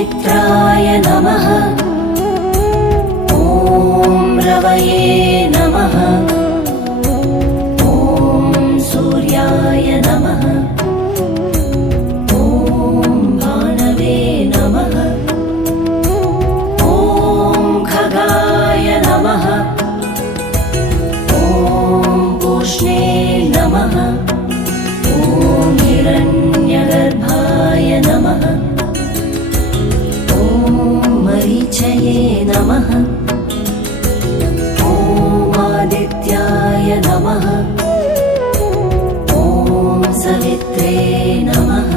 चित्राय नमः। ॐ रवये नमः। ॐ सूर्याय नमः। ॐ भानवे नमः। ॐ खगाय नमः। ॐ पूष्णे नमः। ॐ हिरण्यगर्भाय नमः। ॐ मरीचये नमः। ॐ आदित्याय नमः। ॐ सवित्रे नमः।